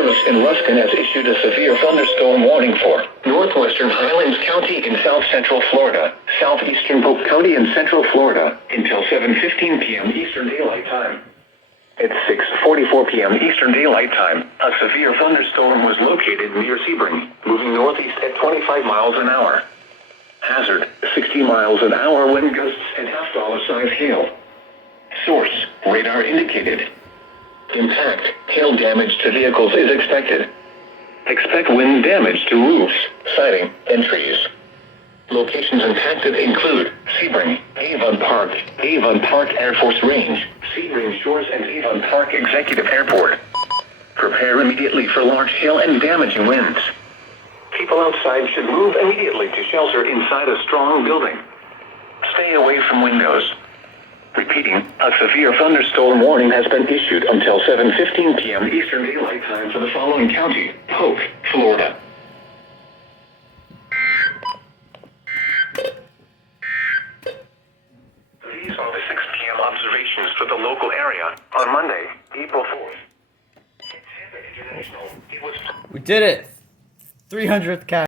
Service in Ruskin has issued a severe thunderstorm warning for Northwestern Highlands County in South Central Florida, Southeastern Polk County in Central Florida, until 7:15 p.m. Eastern Daylight Time. At 6:44 p.m. Eastern Daylight Time, a severe thunderstorm was located near Sebring, moving northeast at 25 miles an hour. Hazard, 60 miles an hour wind gusts and half-dollar size hail. Source, radar indicated. Impact, hail damage to vehicles is expected. Expect wind damage to roofs, siding, and trees. Locations impacted include Sebring, Avon Park Air Force Range, Sebring Shores and Avon Park Executive Airport. Prepare immediately for large hail and damaging winds. People outside should move immediately to shelter inside a strong building. Stay away from windows. Repeating, a severe thunderstorm warning has been issued until 7:15 p.m. Eastern Daylight Time for the following county: Polk, Florida. These are the 6 p.m. observations for the local area on Monday, April 4th. We did it! 300th cat.